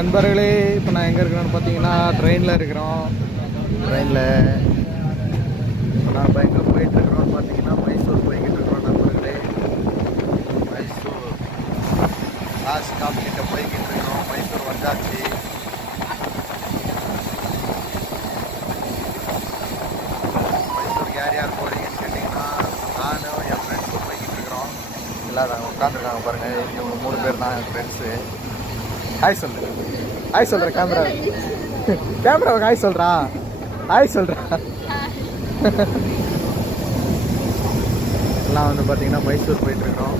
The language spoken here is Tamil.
நண்பர்களே, இப்போ நான் எங்கே இருக்கிறோன்னு பார்த்தீங்கன்னா ட்ரெயினில் இருக்கிறோம். ட்ரெயினில் இப்போ நான் இப்போ எங்கே போயிட்டுருக்குறோன்னு பார்த்தீங்கன்னா மைசூர் போய்கிட்டு இருக்கிறோம் நண்பர்களே. மைசூர் லாஸ்ட் ஸ்டாப் கிட்ட போய்கிட்டு இருக்கிறோம். மைசூர் வந்தாச்சு. மைசூருக்கு யார் யார் போகிறீங்கன்னு கேட்டிங்கன்னா நானும் என் ஃப்ரெண்ட்ஸும் போய்கிட்டு இருக்கிறோம். எல்லோரும் உட்காந்துருக்காங்க பாருங்கள். இவங்க 3 பேர் தான் என் ஃப்ரெண்ட்ஸு. ஹாய் சொல்லு. ஹாய் சொல்கிற கேமராவுக்கு ஹாய் சொல்கிறா. ஹாய் சொல்கிறா. எல்லாம் வந்து பார்த்தீங்கன்னா மைசூர் போயிட்டுருக்கோம்.